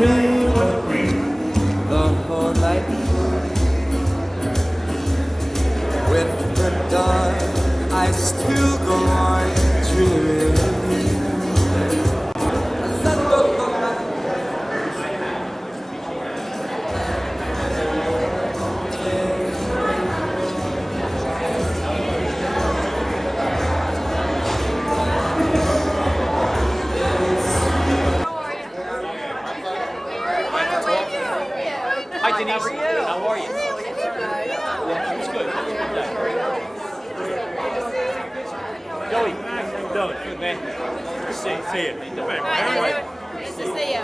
dream of you the whole night with the dawn. I still go on dreaming of you. Hi Denise, how are you? Yeah, it's good. Joey, how you doing? Good, man. Good to see you. Nice to see you.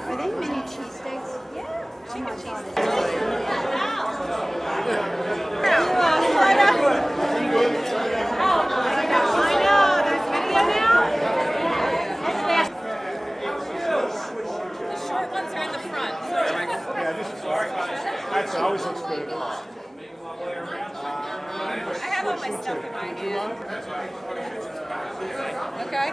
Are they mini cheesesteaks? Yeah. Chicken cheesesteaks. I know. There's video now? The short ones are in the front. Yeah, this is that always looks good. I have all my stuff in my hand. Okay.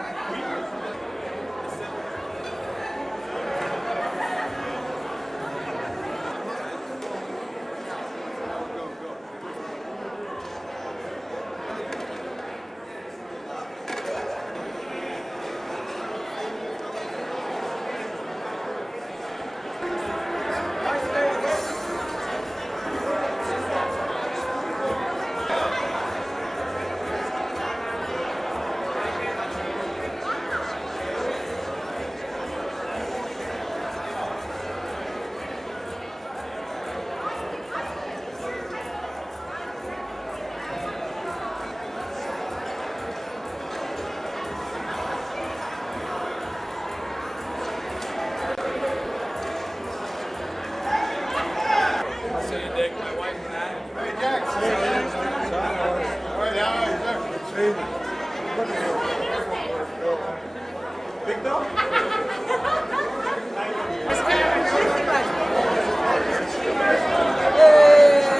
Big Bill?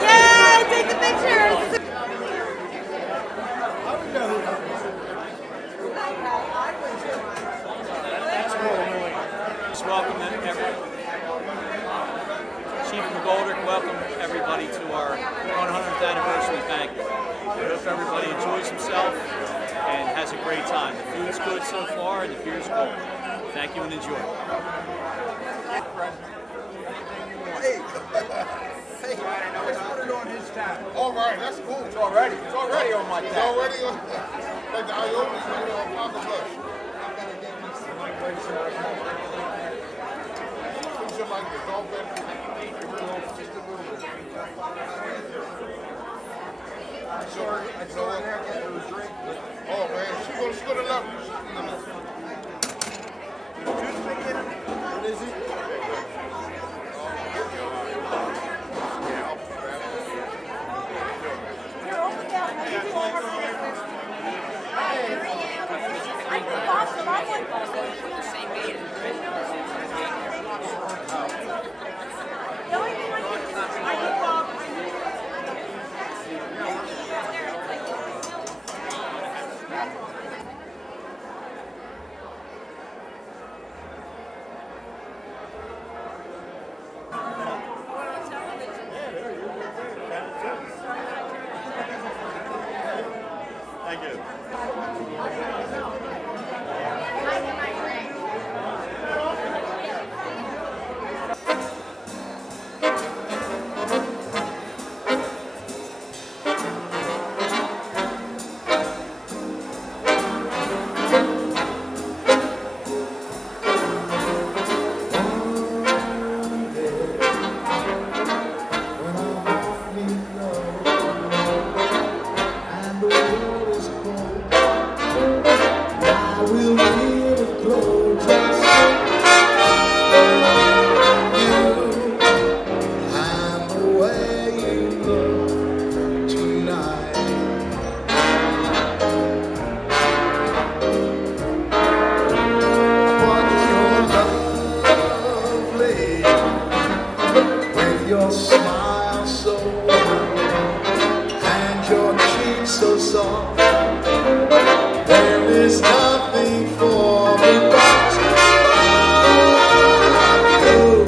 Yay! Take the pictures! Just welcome Chief McGoldrick, welcome everybody to our 100th anniversary banquet. I hope everybody enjoys himself and has a great time. The food's good so far and the beer's cold. Thank you and enjoy. Hey, let's put it on his tab. All right, that's cool. It's already on my tab. It's already on. Like the Iolis on Papa Bush. Things like this, all better. Sorry, I saw her get her a drink. Oh man, she's gonna love you. What is it? Your smile so warm and your cheeks so soft. There is nothing for me but to love you,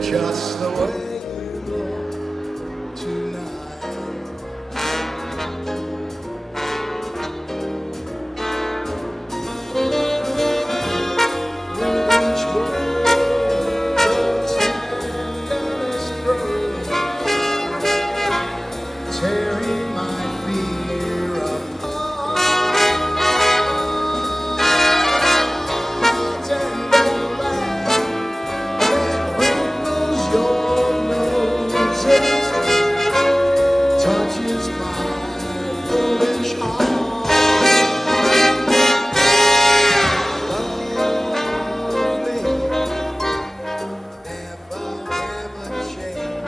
just the way you look tonight. With each word, tearing my fear apart, and the land that wrinkles your nose and touches my foolish heart. Never change.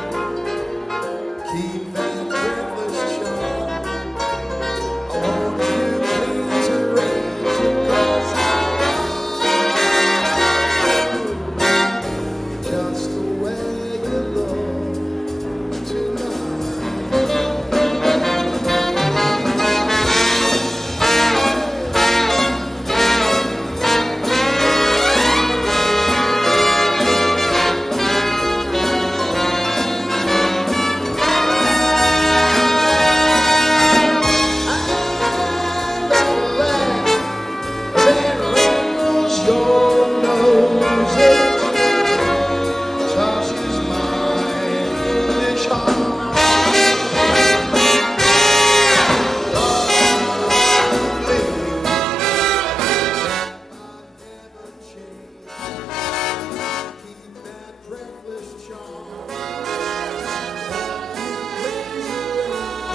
Keep that breathless charm. I want you please arrange it, 'cause I love you just the way you look tonight. That wrinkles your nose and touches my foolish heart. Lovely, never change. Keep that breathless charm. Crazy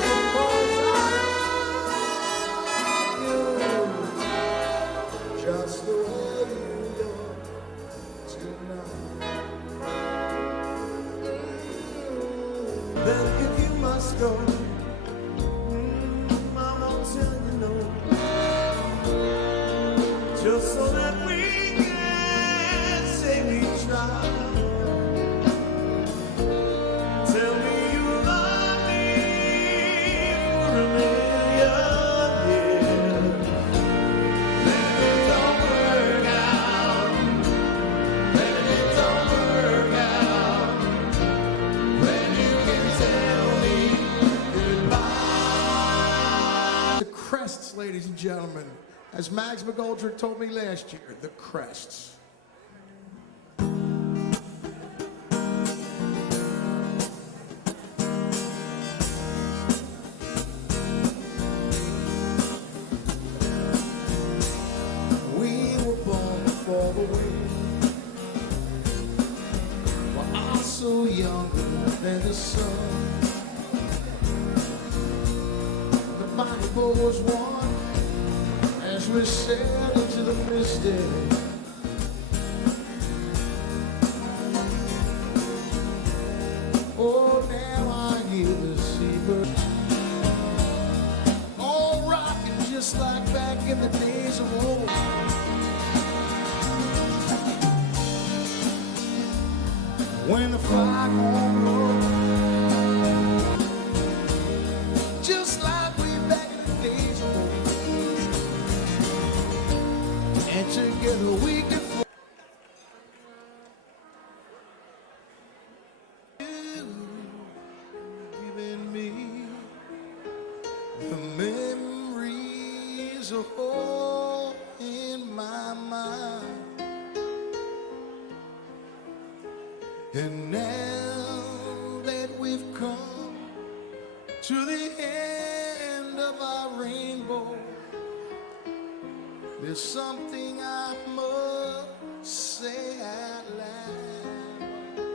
because I love you just the way you look tonight. Then if you must go, I won't tell you no, just so that we can say we tried. Tell me you love me for a million years. Then it don't work out. Then it don't work out. When you can tell me goodbye. The crests, ladies and gentlemen. As Mags McGoldrick told me last year, the crests. We were born for the wind. We're also younger than the sun. The Bible was one as we sailed into the misty. Oh, now I hear the seabirds all rocking just like back in the days of old. When the foghorn rolled, just like way back in the days of old. And together we can fly. You giving me the memories of all in my mind. And now that we've come to the end of our rainbow, there's something I must say out loud.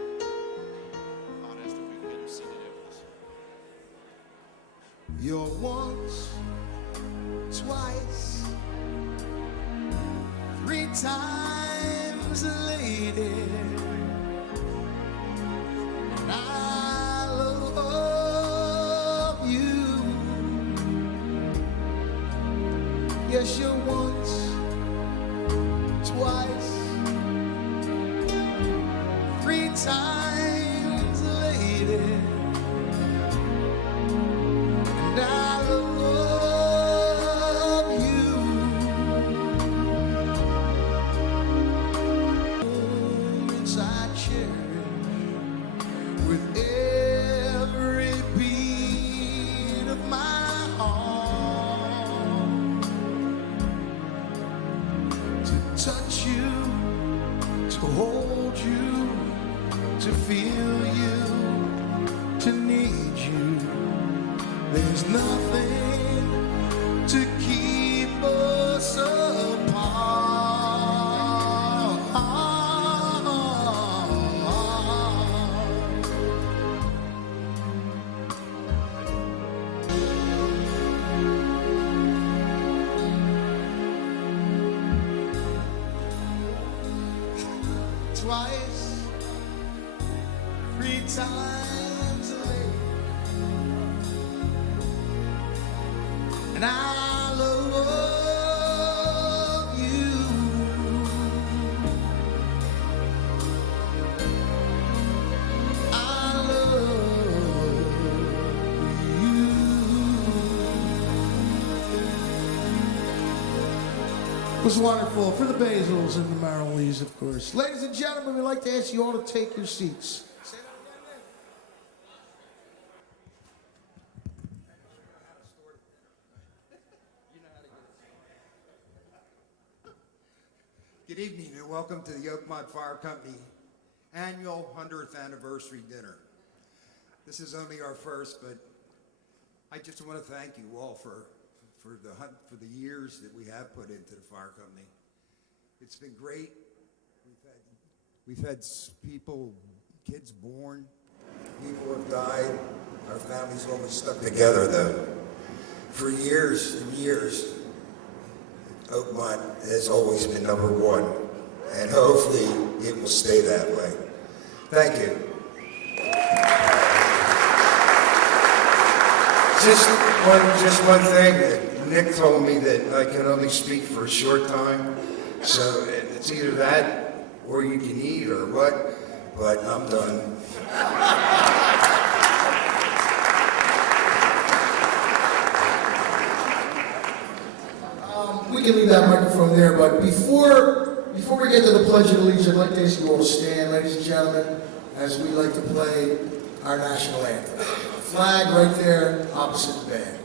Honest, if we can get him singing it with us. You're once, twice, 3 times a lady. And I love you. Yes, you're once, twice, 3 times lady, and I love you. Moments I cherish with every beat of my heart. To touch you, to hold you, to feel you, to need you. There's nothing to keep us apart. Twice, 3 times a day, and I love you. I love you. It was wonderful for the Basils and the Marileys, of course. Ladies and gentlemen, we'd like to ask you all to take your seats. Good evening and welcome to the Oakmont Fire Company annual 100th anniversary dinner. This is only our first, but I just want to thank you all for the years that we have put into the fire company. It's been great. We've had people, kids born, people have died. Our family's always stuck together though. For years and years, Oakmont has always been #1, and hopefully it will stay that way. Thank you. Just one thing. Nick told me that I can only speak for a short time, so it's either that or you can eat or what, but I'm done. We can leave that microphone there, but before we get to the Pledge of Allegiance, I'd like to ask you all to stand, ladies and gentlemen, as we like to play our national anthem. Flag right there opposite the band.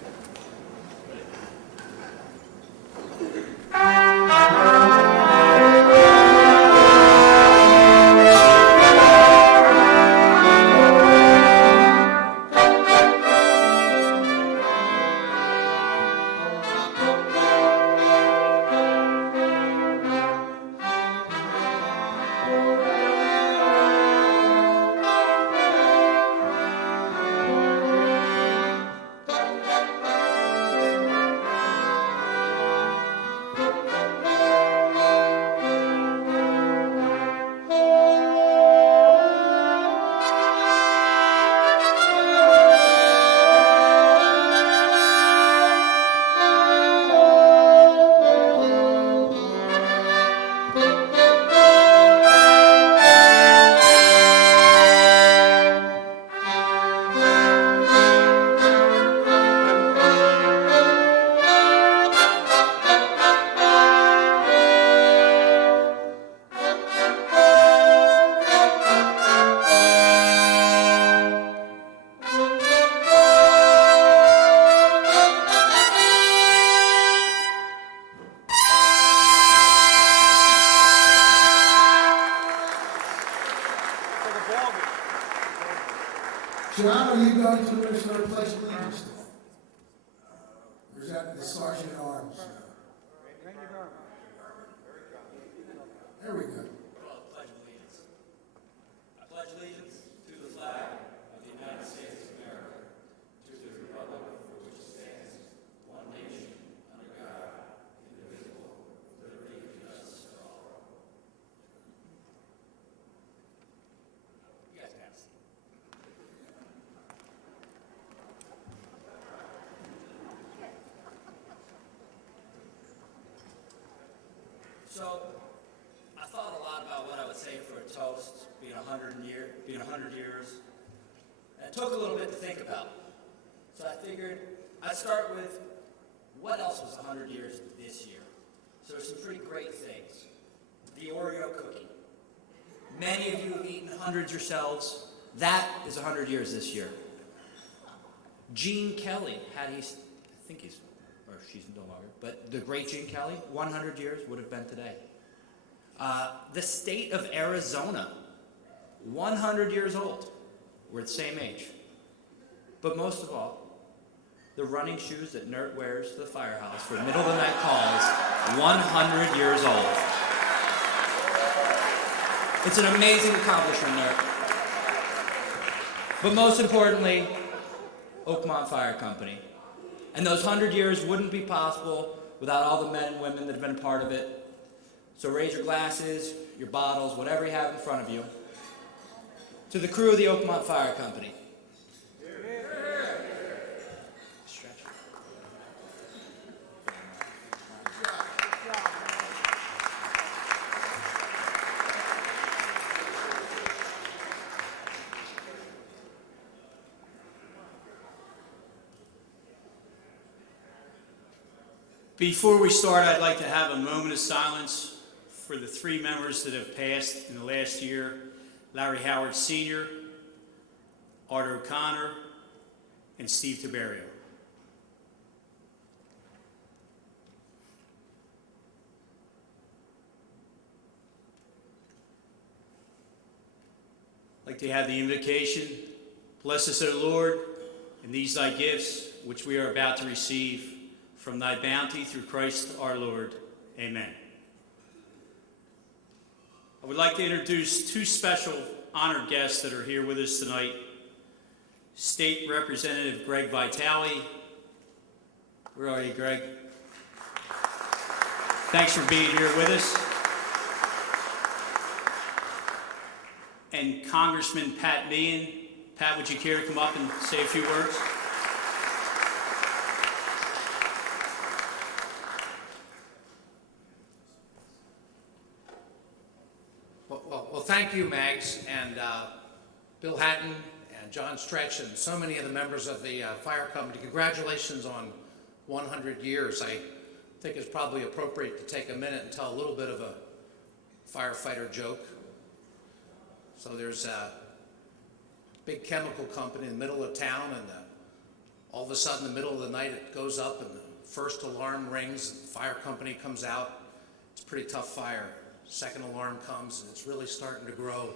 John, are you going to administer the Pledge of Allegiance? Or is that the Sergeant at Arms? There we go. Pledge allegiance. I pledge allegiance to the flag of the United States of America, to the republic for which it stands, one nation, under God, indivisible, with liberty and justice for all. You guys have a seat. So, I thought a lot about what I would say for a toast, being 100 years, And it took a little bit to think about. So I figured I'd start with what else was 100 years this year. So there's some pretty great things. The Oreo cookie. Many of you have eaten hundreds yourselves. That is 100 years this year. Gene Kelly, I think he's, or she's no longer, but the great Gene Kelly, 100 years would have been today. The state of Arizona, 100 years old. We're the same age. But most of all, the running shoes that Nert wears to the firehouse for middle of the night calls, 100 years old. It's an amazing accomplishment, Nert. But most importantly, Oakmont Fire Company. And those 100 years wouldn't be possible without all the men and women that have been a part of it. So raise your glasses, your bottles, whatever you have in front of you, to the crew of the Oakmont Fire Company. Stretch. Before we start, I'd like to have a moment of silence for the three members that have passed in the last year: Larry Howard Sr., Art O'Connor, and Steve Tiberio. I'd like to have the invocation: bless us, O Lord, and these thy gifts, which we are about to receive from thy bounty through Christ our Lord. Amen. I would like to introduce two special honored guests that are here with us tonight. State Representative Greg Vitale. Where are you, Greg? Thanks for being here with us. And Congressman Pat Meehan. Pat, would you care to come up and say a few words? Well, thank you, Mags, and Bill Hatton, and John Stretch, and so many of the members of the fire company. Congratulations on 100 years. I think it's probably appropriate to take a minute and tell a little bit of a firefighter joke. So there's a big chemical company in the middle of town, and all of a sudden, in the middle of the night, it goes up, and the first alarm rings, and the fire company comes out. It's a pretty tough fire. Second alarm comes, and it's really starting to grow.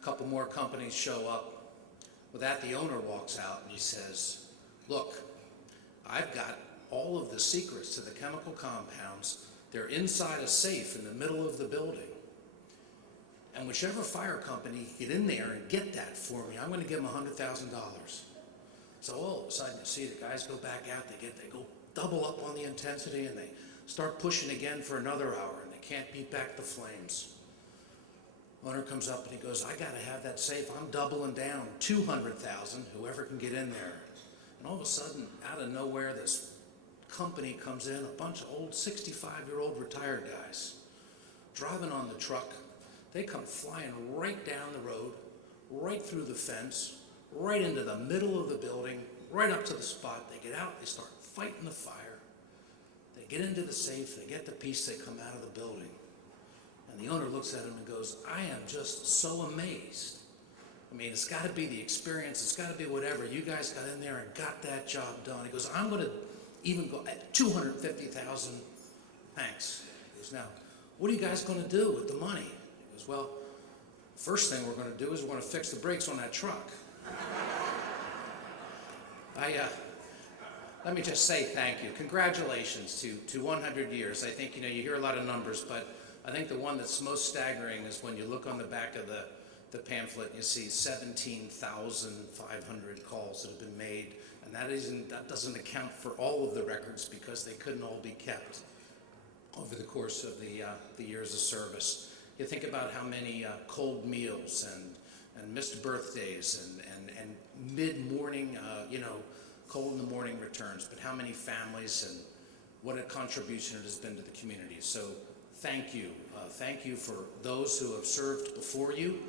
A couple more companies show up. With that, the owner walks out, and he says, "Look, I've got all of the secrets to the chemical compounds. They're inside a safe in the middle of the building. And whichever fire company get in there and get that for me, I'm going to give them $100,000. So all of a sudden, you see the guys go back out. They go double up on the intensity, and they start pushing again for another hour. Can't beat back the flames. Owner comes up and he goes, "I got to have that safe. I'm doubling down, 200,000, whoever can get in there." And all of a sudden, out of nowhere, this company comes in, a bunch of old 65-year-old retired guys, driving on the truck. They come flying right down the road, right through the fence, right into the middle of the building, right up to the spot. They get out, they start fighting the fire. They get into the safe, they get the piece, they come out of the building. And the owner looks at him and goes, "I am just so amazed. I mean, it's got to be the experience, it's got to be whatever. You guys got in there and got that job done." He goes, "I'm going to even go at 250,000. Thanks." He goes, "Now, what are you guys going to do with the money?" He goes, "Well, first thing we're going to do is we're going to fix the brakes on that truck." Let me just say thank you. Congratulations to 100 years. I think, you hear a lot of numbers, but I think the one that's most staggering is when you look on the back of the pamphlet and you see 17,500 calls that have been made. And that doesn't account for all of the records because they couldn't all be kept over the course of the years of service. You think about how many cold meals and missed birthdays and mid-morning, cold in the morning returns, but how many families and what a contribution it has been to the community. So thank you. Thank you for those who have served before you.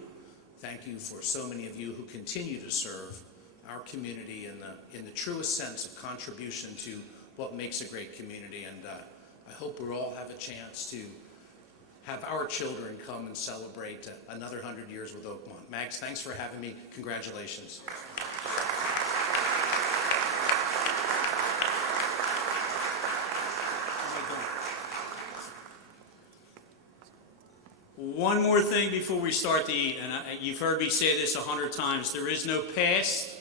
Thank you for so many of you who continue to serve our community in the truest sense of contribution to what makes a great community. And I hope we all have a chance to have our children come and celebrate another 100 years with Oakmont. Max, thanks for having me. Congratulations. One more thing before we start to eat, and you've heard me say this 100 times. There is no past.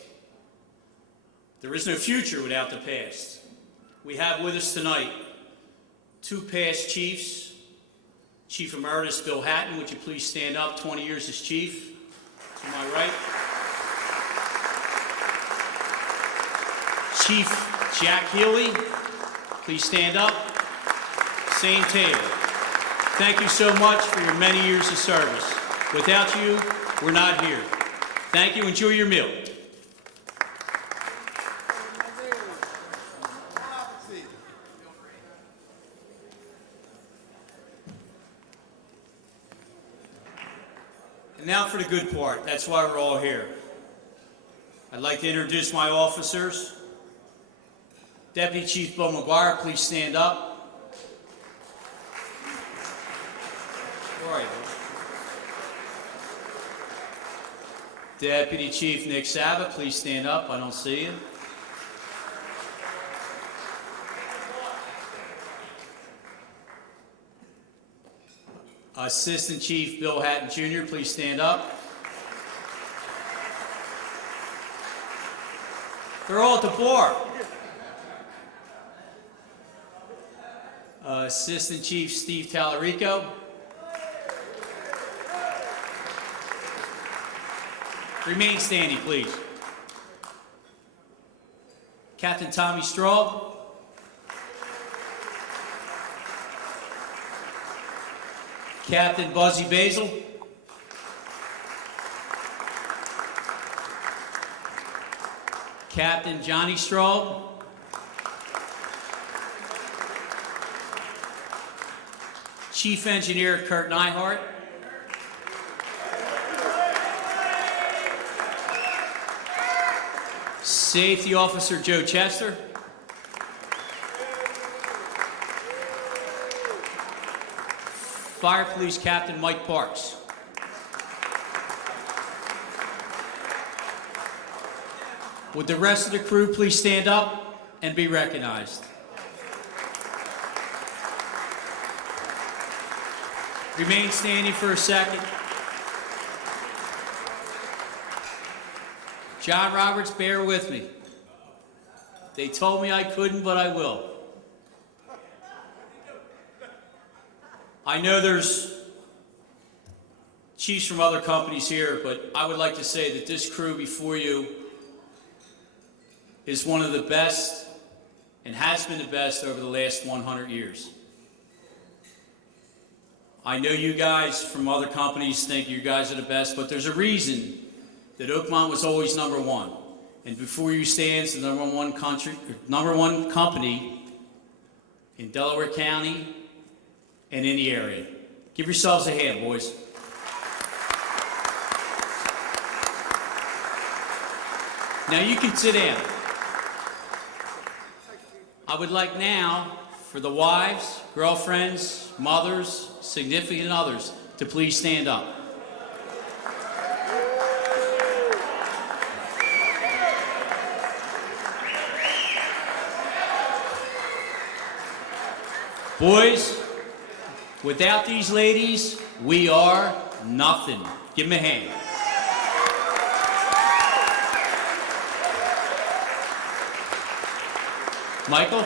There is no future without the past. We have with us tonight 2 past chiefs. Chief Emeritus Bill Hatton, would you please stand up? 20 years as chief. To my right. Chief Jack Healy, please stand up. Same table. Thank you so much for your many years of service. Without you, we're not here. Thank you. Enjoy your meal. And now for the good part. That's why we're all here. I'd like to introduce my officers. Deputy Chief Bill McGuire, please stand up. All right. Deputy Chief Nick Sabat, please stand up. I don't see you. Assistant Chief Bill Hatton Jr., please stand up. They're all at the bar. Assistant Chief Steve Tallarico. Remain standing, please. Captain Tommy Straub. Captain Buzzy Basil. Captain Johnny Straub. Chief Engineer Kurt Neihart. Safety Officer Joe Chester. Fire Police Captain Mike Parks. Would the rest of the crew please stand up and be recognized? Remain standing for a second. John Roberts, bear with me. They told me I couldn't, but I will. I know there's chiefs from other companies here, but I would like to say that this crew before you is one of the best and has been the best over the last 100 years. I know you guys from other companies think you guys are the best, but there's a reason that Oakmont was always #1. And before you stands the number one company in Delaware County and in the area. Give yourselves a hand, boys. Now you can sit down. I would like now for the wives, girlfriends, mothers, significant others to please stand up. Boys, without these ladies, we are nothing. Give them a hand. Michael?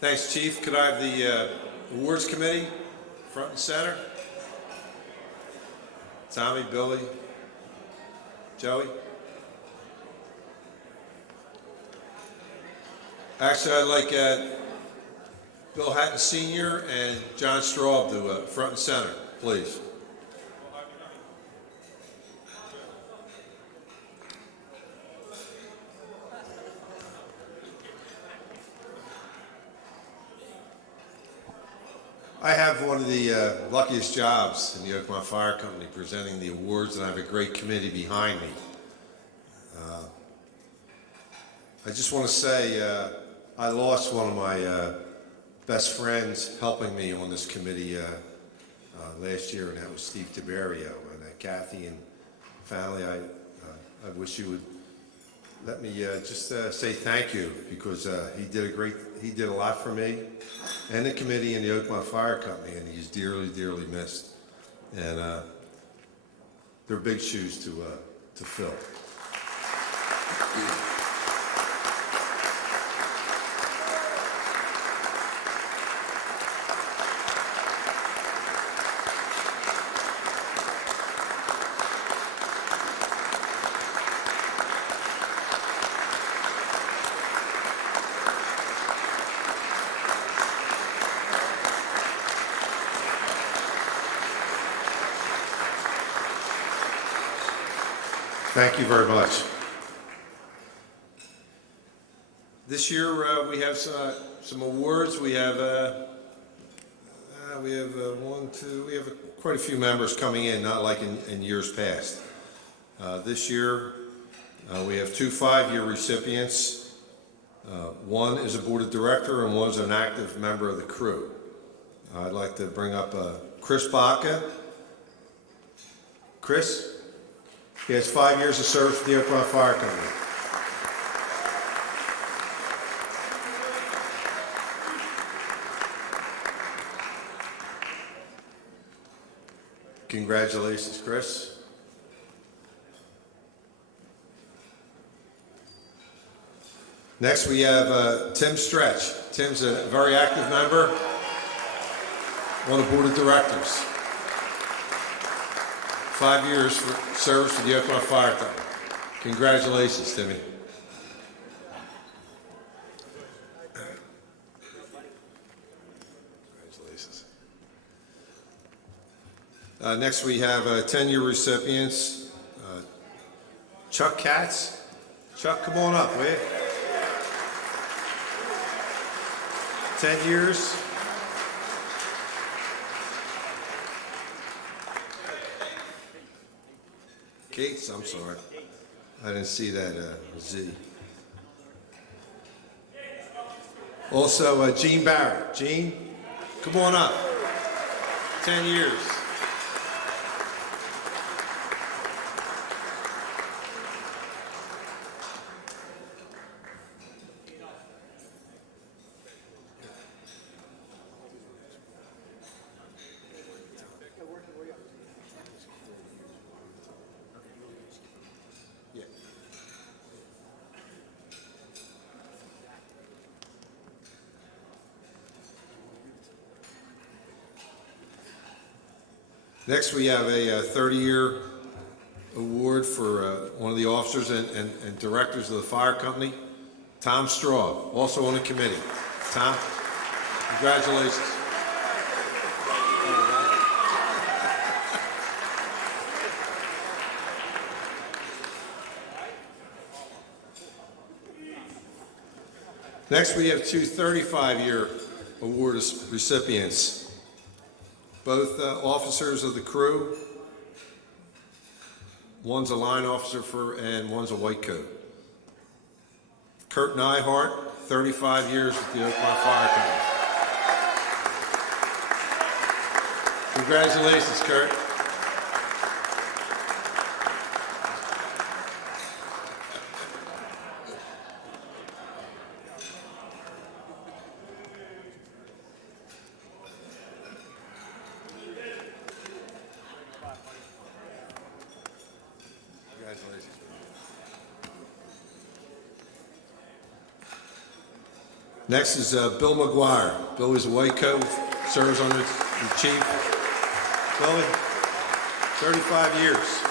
Thanks, Chief. Could I have the awards committee front and center? Tommy, Billy, Joey. Actually, I'd like Bill Hatton Sr. and John Straub to front and center, please. have one of the luckiest jobs in the Oakmont Fire Company, presenting the awards, and I have a great committee behind me. I just want to say I lost one of my best friends helping me on this committee last year, and that was Steve Tiberio. And Kathy and family, I wish you would let me just say thank you, because he did a lot for me and the committee and the Oakmont Fire Company, and he's dearly, dearly missed. And they're big shoes to fill. Thank you very much. This year we have some awards. We have quite a few members coming in, not like in years past. This year we have 2 5-year recipients. One is a board of director and one's an active member of the crew. I'd like to bring up Chris Baca. Chris? He has 5 years of service with the Oakmont Fire Company. Congratulations, Chris. Next we have Tim Stretch. Tim's a very active member on the board of directors. 5 years for service with the Oakmont Fire Company. Congratulations, Timmy. Congratulations. Next we have 10-year recipients. Chuck Katz. Chuck, come on up, will you? 10 years. Gates, I'm sorry. I didn't see that Z. Also, Gene Barrett. Gene, come on up. 10 years. Next, we have a 30-year award for one of the officers and directors of the fire company, Tom Straw, also on the committee. Tom, congratulations. Next, we have 2 35-year award recipients. Both officers of the crew. One's a line officer and one's a white coat. Kurt Neihart, 35 years with the Oakmont Fire Company. Congratulations, Kurt. Next is Bill McGuire. Bill is a white coat, serves under the chief. Billy, 35 years.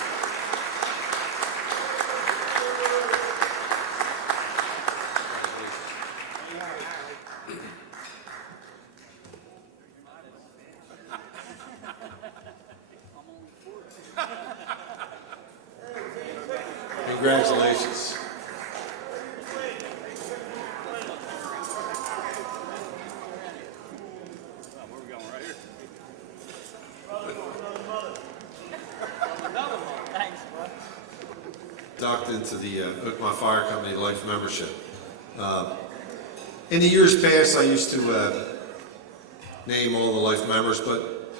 Congratulations. inducted into the Oakmont Fire Company Life Membership. In the years past, I used to name all the life members, but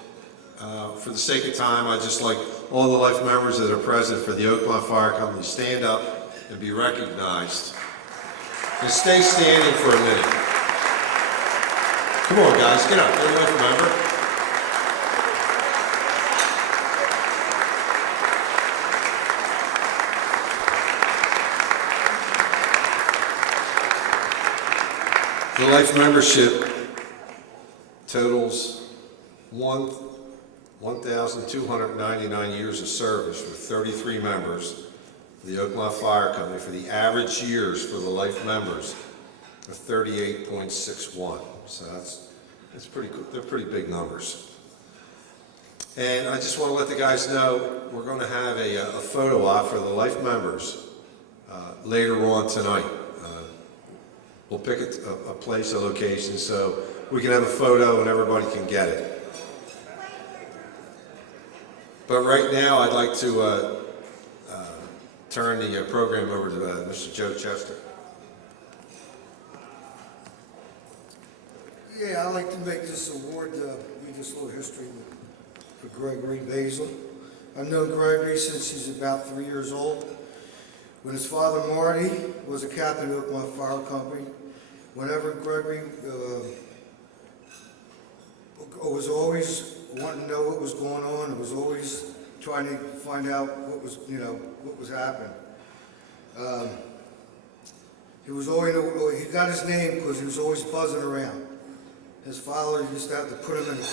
for the sake of time, I just like all the life members that are present for the Oakmont Fire Company to stand up and be recognized. And stay standing for a minute. Come on, guys, get up. You're a life member. The life membership totals 1,299 years of service with 33 members for the Oakmont Fire Company for the average years for the life members of 38.61. So that's pretty good. They're pretty big numbers. And I just want to let the guys know we're going to have a photo op for the life members later on tonight. We'll pick a place, a location, so we can have a photo and everybody can get it. But right now, I'd like to turn the program over to Mr. Joe Chester. Yeah, I'd like to make this award, read this little history for Gregory Basil. I've known Gregory since he's about 3 years old. When his father Marty was a captain of my fire company, whenever Gregory was always wanting to know what was going on, and was always trying to find out what was, what was happening. He was always, he got his name because he was always buzzing around. His father used to have to put him in the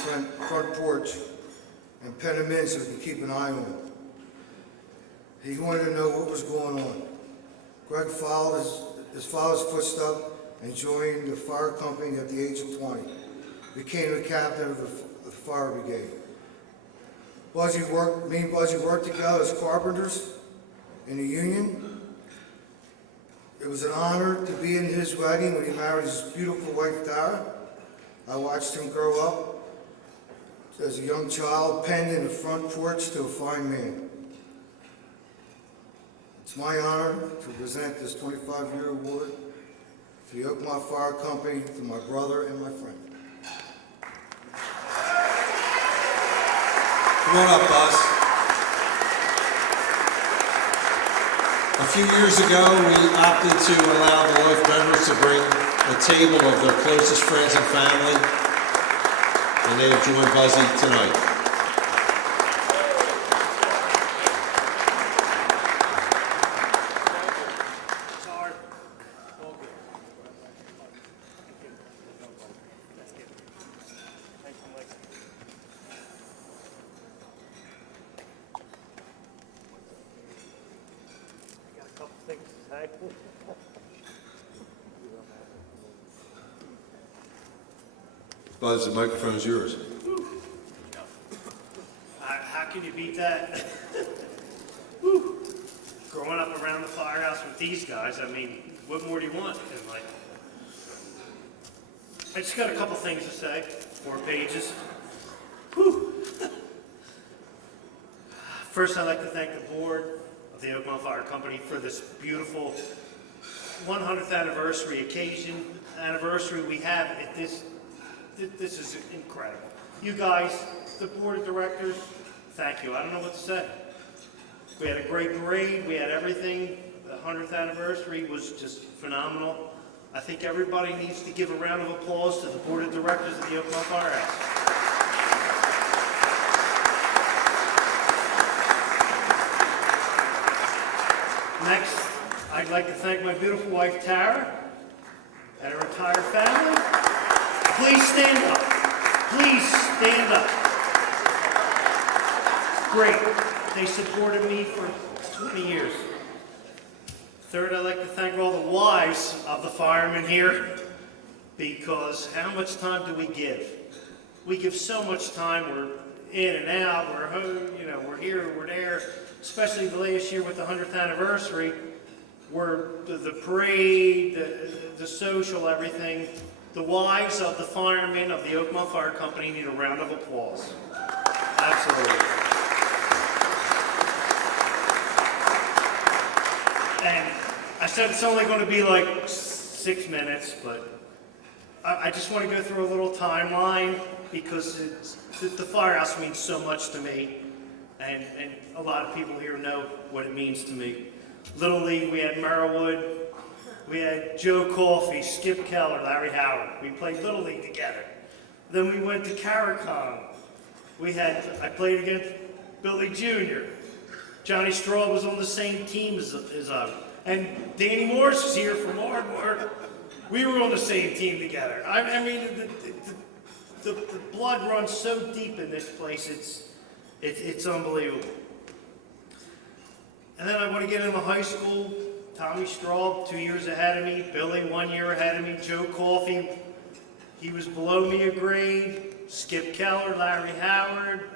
front porch and pen him in so he could keep an eye on him. He wanted to know what was going on. Greg followed his father's footsteps and joined the fire company at the age of 20. Became the captain of the fire brigade. Me and Buzzy worked together as carpenters in the union. It was an honor to be in his wedding when he married his beautiful wife, Tara. I watched him grow up as a young child, penned in the front porch to a fine man. It's my honor to present this 25-year award to the Oakmont Fire Company to my brother and my friend. Come on up, Buzz. A few years ago, we opted to allow the life members to bring a table of their closest friends and family, and they have joined Buzzy tonight. Buzz, the microphone's yours. How can you beat that? Woo. Growing up around the firehouse with these guys, I mean, what more do you want in life? I just got a couple things to say. 4 pages. Whew. First, I'd like to thank the board of the Oakmont Fire Company for this beautiful 100th anniversary anniversary we have at this. This is incredible. You guys, the board of directors, thank you. I don't know what to say. We had a great parade. We had everything. The 100th anniversary was just phenomenal. I think everybody needs to give a round of applause to the board of directors of the Oakmont Firehouse. Next, I'd like to thank my beautiful wife, Tara, and her entire family. Please stand up. Please stand up. Great. They supported me for 20 years. Third, I'd like to thank all the wives of the firemen here, because how much time do we give? We give so much time. We're in and out. We're home, we're here, we're there. Especially the last year with the 100th anniversary, where the parade, the social, everything. The wives of the firemen of the Oakmont Fire Company need a round of applause. Absolutely. I said it's only going to be like 6 minutes, but I just want to go through a little timeline because the firehouse means so much to me, and a lot of people here know what it means to me. Little League, we had Merrillwood, we had Joe Coffey, Skip Keller, Larry Howard. We played Little League together. Then we went to Caricon. I played against Billy Jr. Johnny Straw was on the same team as I was. And Danny Morris was here from Ardmore. We were on the same team together. I mean, the blood runs so deep in this place, it's unbelievable. And then I want to get into high school. Tommy Straub, 2 years ahead of me. Billy, 1 year ahead of me. Joe Coffey, he was below me a grade. Skip Keller, Larry Howard,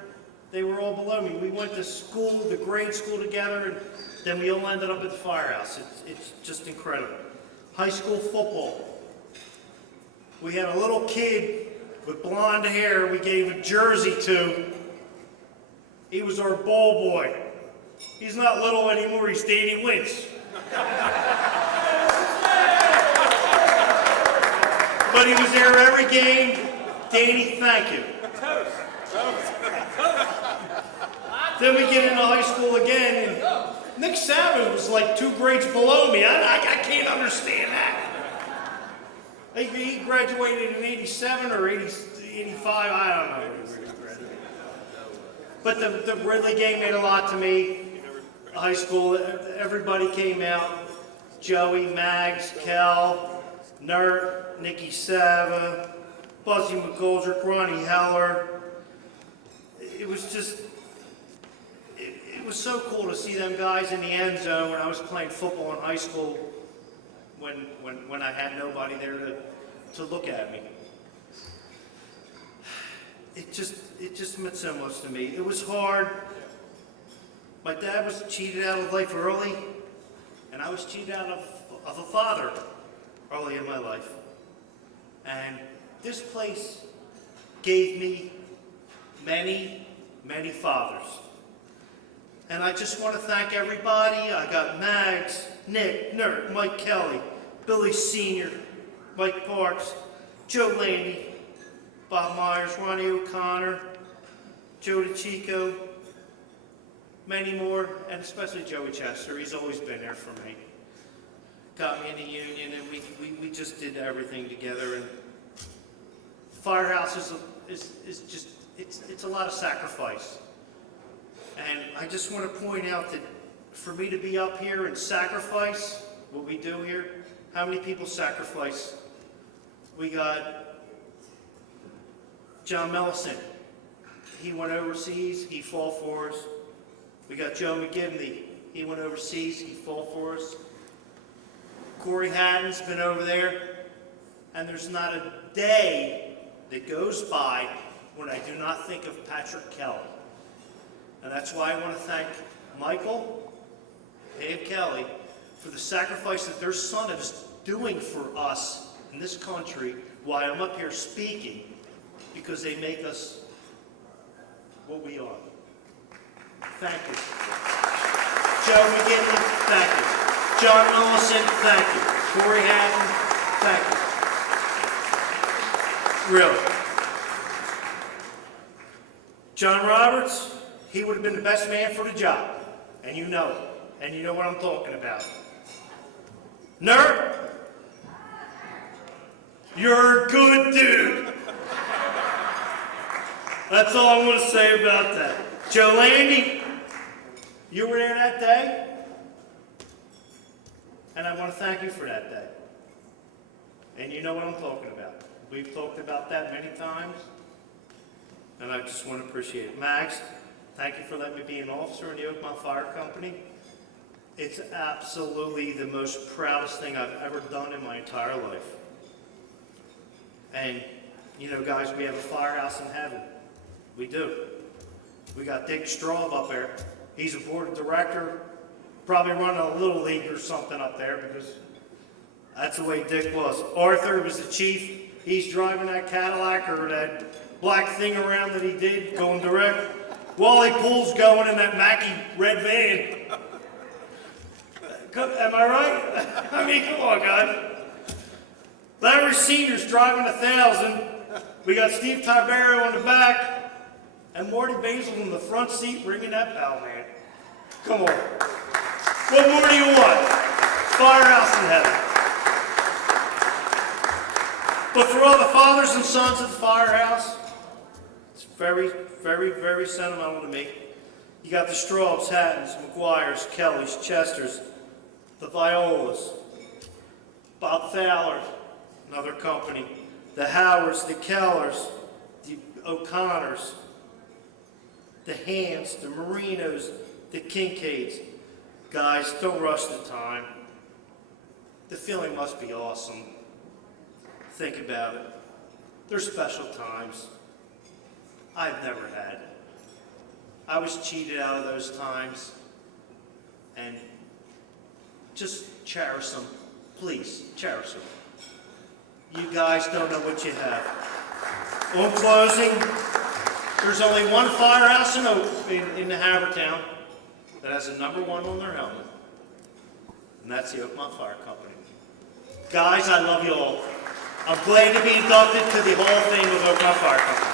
they were all below me. We went to school, the grade school together, and then we all ended up at the firehouse. It's just incredible. High school football. We had a little kid with blonde hair we gave a jersey to. He was our ball boy. He's not little anymore, he's Danny Lynch. But he was there every game. Danny, thank you. Then we get into high school again, and Nick Savage was like 2 grades below me. I can't understand that. He graduated in 87 or 85, I don't know. But the Ridley game meant a lot to me. High school, everybody came out. Joey, Mags, Kel, Nert, Nicky Sava, Buzzy McGoldrick, Ronnie Heller. It was just, it was so cool to see them guys in the end zone when I was playing football in high school when I had nobody there to look at me. It just meant so much to me. It was hard. My dad was cheated out of life early, and I was cheated out of a father early in my life. And this place gave me many, many fathers. And I just want to thank everybody. I got Mags, Nick, Nert, Mike Kelly, Billy Sr., Mike Parks, Joe Landy, Bob Myers, Ronnie O'Connor, Joe DeChico, many more, and especially Joey Chester. He's always been there for me. Got me in the union, and we just did everything together. And Firehouse is just, it's a lot of sacrifice. And I just want to point out that for me to be up here and sacrifice what we do here, how many people sacrifice? We got John Mellison. He went overseas, he fought for us. We got Joe McGivney. He went overseas, he fought for us. Corey Hatton's been over there, and there's not a day that goes by when I do not think of Patrick Kelly. And that's why I want to thank Michael and Kelly for the sacrifice that their son is doing for us in this country while I'm up here speaking, because they make us what we are. Thank you. Joe McGinley, thank you. John Ellison, thank you. Corey Hatton, thank you. Really. John Roberts, he would have been the best man for the job. And you know it. And you know what I'm talking about. Nerd, you're a good dude. That's all I want to say about that. Joe Landy, you were there that day, and I want to thank you for that day. And you know what I'm talking about. We've talked about that many times, and I just want to appreciate it. Max, thank you for letting me be an officer in the Oakmont Fire Company. It's absolutely the most proudest thing I've ever done in my entire life. And, you know, guys, we have a firehouse in heaven. We do. We got Dick Straub up there. He's a board director, probably running a little league or something up there, because that's the way Dick was. Arthur was the chief. He's driving that Cadillac or that black thing around that he did, going direct. Wally Poole's going in that Mackie red van. Am I right? I mean, come on, guys. Larry Senior's driving 1,000. We got Steve Tiberio in the back, and Marty Basil in the front seat ringing that bell, man. Come on. What more do you want? Firehouse in heaven. But for all the fathers and sons of the firehouse, it's very, very, very sentimental to me. You got the Straubs, Hattons, McGuires, Kellys, Chesters, the Violas, Bob Fowler, another company, the Howards, the Kellers, the O'Connors, the Hands, the Marinos, the Kincaids. Guys, don't rush the time. The feeling must be awesome. Think about it. They're special times. I've never had it. I was cheated out of those times. And just cherish them. Please, cherish them. You guys don't know what you have. On closing, there's only one firehouse in the Havertown that has a #1 on their helmet. And that's the Oakmont Fire Company. Guys, I love you all. I'm glad to be inducted to the Hall of Fame of Oakmont Fire Company.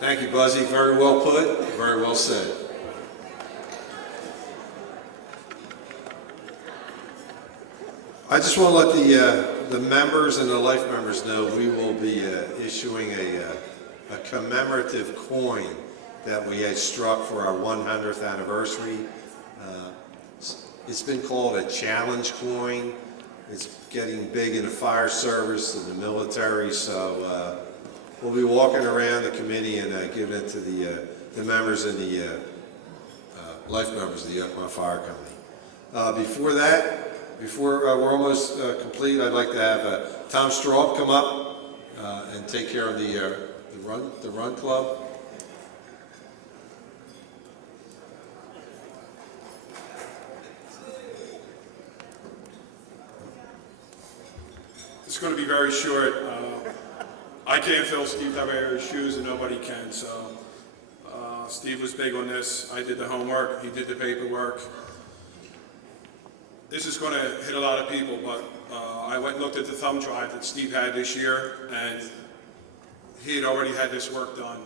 Thank you, Buzzy. Very well put, very well said. I just want to let the members and the life members know we will be issuing a commemorative coin that we had struck for our 100th anniversary. It's been called a challenge coin. It's getting big in the fire service and the military, so we'll be walking around the committee and giving it to the members and the life members of the Oakmont Fire Company. Before we're almost complete, I'd like to have Tom Straub come up and take care of the run club. It's going to be very short. I can't fill Steve Taberio's shoes and nobody can, so Steve was big on this. I did the homework, he did the paperwork. This is going to hit a lot of people, but I went and looked at the thumb drive that Steve had this year, and he had already had this work done.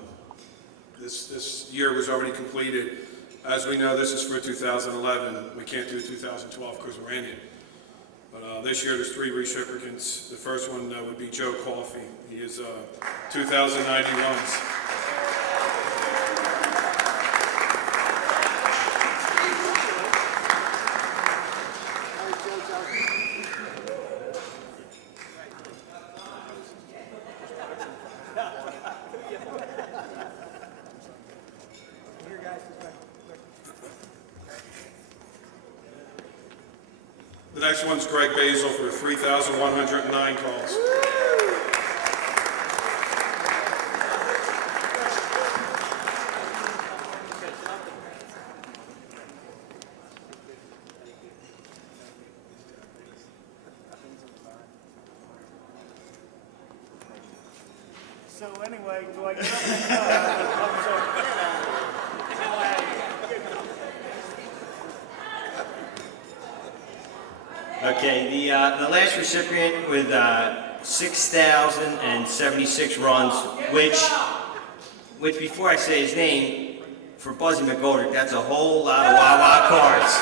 This year was already completed. As we know, this is for 2011. We can't do 2012 because we're in it. But this year there's 3 recipients. The first one would be Joe Coffey. He is 2091s. The next one's Greg Basil for 3,109 calls. So anyway, do I get up? I'm sorry. Okay, the last recipient with 6,076 runs, which before I say his name, for Buzzy McGoldrick, that's a whole lot of Wawa cards.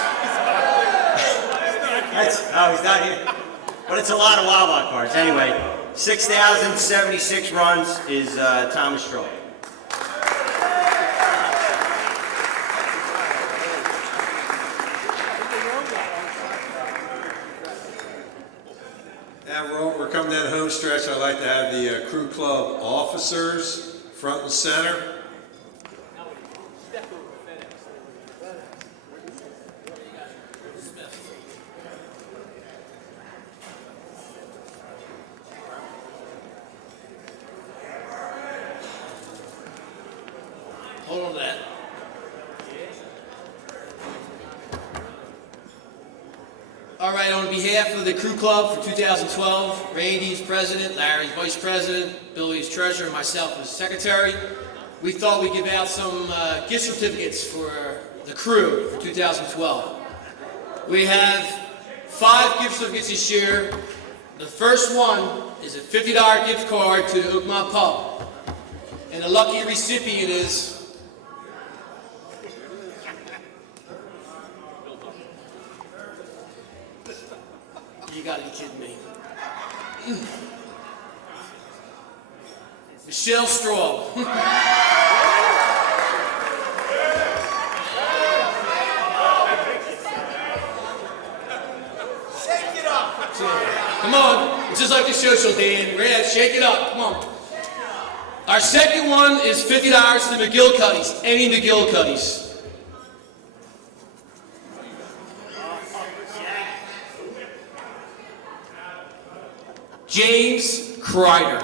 Oh, he's not here. But it's a lot of Wawa cards. Anyway, 6,076 runs is Thomas Straub. We're coming down the home stretch. I'd like to have the crew club officers front and center. All right, on behalf of the Crew Club for 2012, Randy's president, Larry's vice president, Billy's treasurer, and myself as secretary, we thought we'd give out some gift certificates for the crew for 2012. We have 5 gift certificates this year. The first one is a $50 gift card to the Oakmont Pub. And the lucky recipient is... You gotta be kidding me. Michelle Straub. Shake it up. Come on, it's just like the social, Dan. We're gonna shake it up. Come on. Our second one is $50 to McGillicuddy's. Any McGillicuddy's. James Kreider.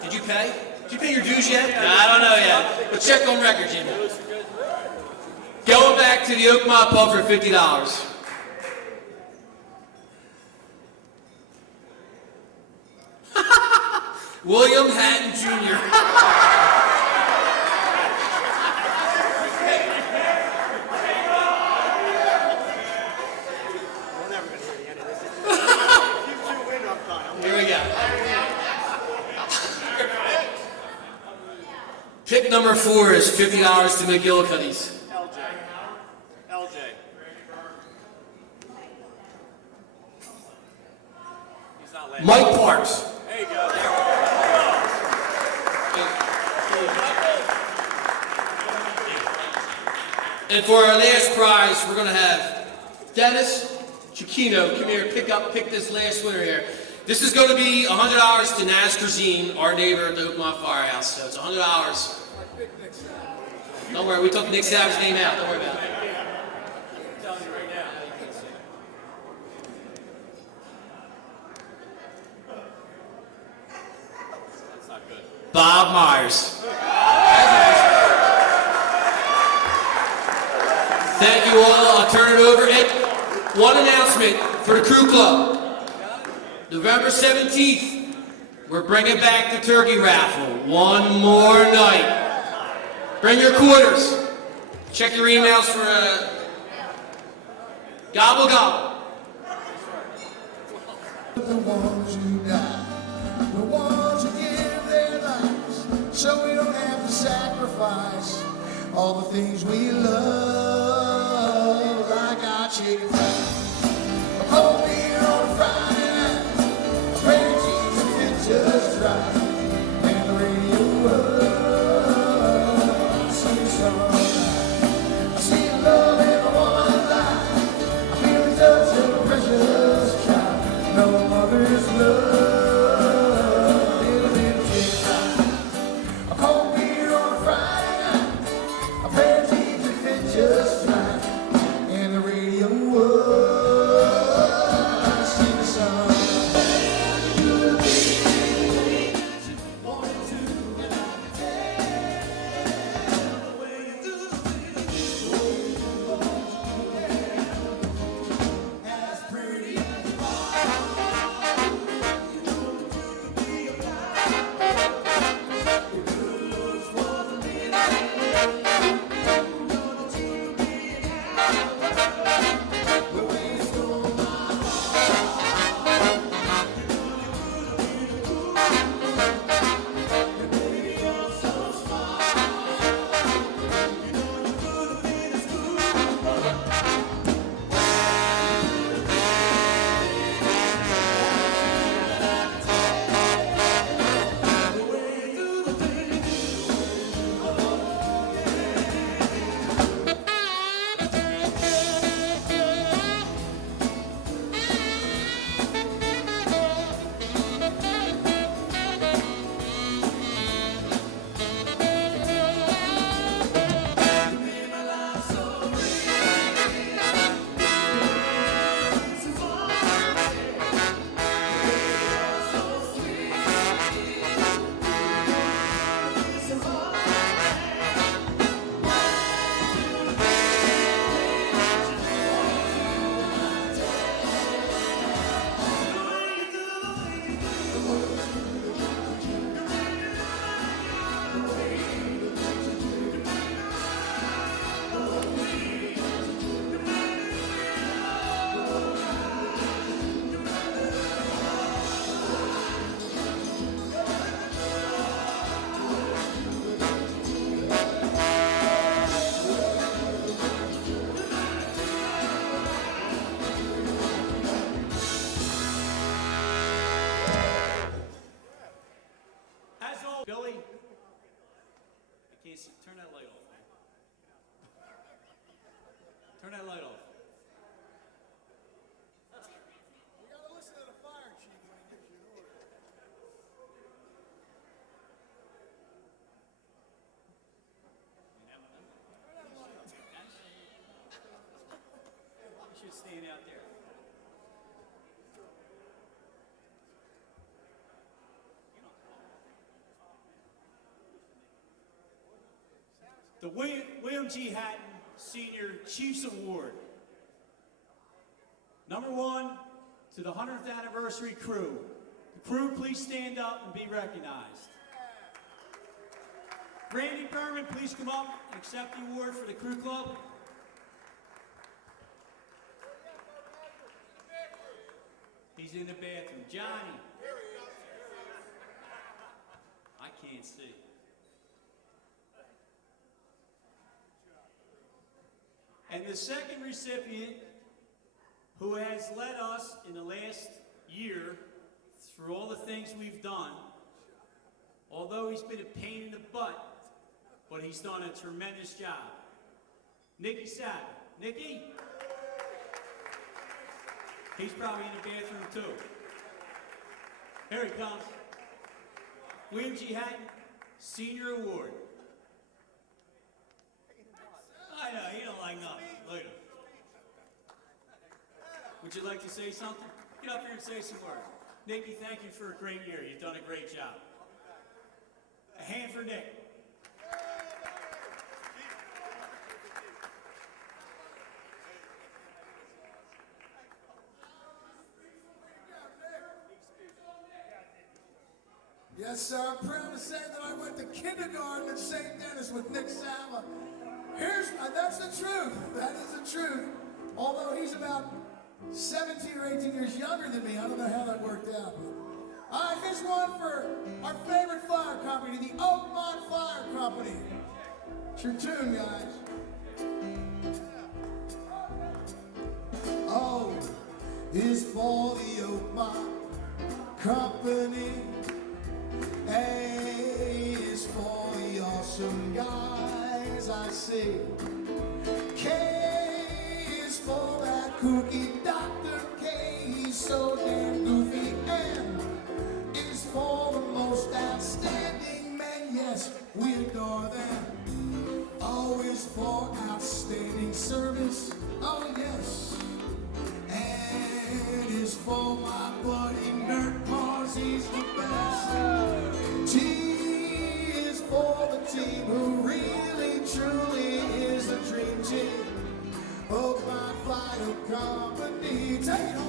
Did you pay? Did you pay your dues yet? No, I don't know yet. But check on record, Jimmy. Going back to the Oakmont Pub for $50. William Hatton Jr. Here we go. Pick number 4 is $50 to McGillicuddy's. LJ. He's not letting Mike Parks. There you go. And for our last prize, we're going to have Dennis Chiquino. Come here, pick this last winner here. This is going to be $100 to Naz Cuisine, our neighbor at the Oakmont Firehouse. So it's $100. Don't worry, we took Nick Savage's name out. Don't worry about it. I'm telling you right now. That's not good. Bob Myers. Thank you all. I'll turn it over. And one announcement for the Crew Club. November 17th, we're bringing back the turkey raffle one more night. Bring your quarters. Check your emails for gobble gobble. The ones who die, the ones who give their lives, so we don't have to sacrifice all the things we love, like our chicken fried, a cold beer on a Friday night, a pair of jeans that fit just right, and the radio sing song. I see love in a woman's eye, I feel the touch of a precious child. No mother's love, little chicken fried, a cold beer on a Friday night, a pair of jeans that fit just right, and the radio Turn that light off. We gotta listen to the fire chief when he gives you an order. You should stand out there. The William G. Hatton Senior Chiefs Award. Number 1 to the 100th anniversary crew. The crew, please stand up and be recognized. Randy Berman, please come up and accept the award for the crew club. He's in the bathroom. Johnny. I can't see. And the second recipient, who has led us in the last year through all the things we've done, although he's been a pain in the butt, but he's done a tremendous job. Nicky Sabbath. Nicky? He's probably in the bathroom too. Here he comes. William G. Hatton Senior Award. I know, he don't like nothing. Look at him. Would you like to say something? Get up here and say some words. Nicky, thank you for a great year. You've done a great job. A hand for Nick. Yes, sir. I'm proud to say that I went to kindergarten at St. Dennis with Nick Sava. That's the truth. That is the truth. Although he's about 17 or 18 years younger than me, I don't know how that worked out. All right, here's one for our favorite fire company, the Oakmont Fire Company. It's your tune, guys. O is for the Oakmont Company. A is for the awesome guys I see. K is for that kooky Dr. K. He's so damn goofy. M is for the most outstanding men. Yes, we adore them. O is for outstanding service. Oh yes. N is for my buddy Nerd, 'cause he's the best. T is for the team who really truly is a dream team. Oh, my fire company, take it home.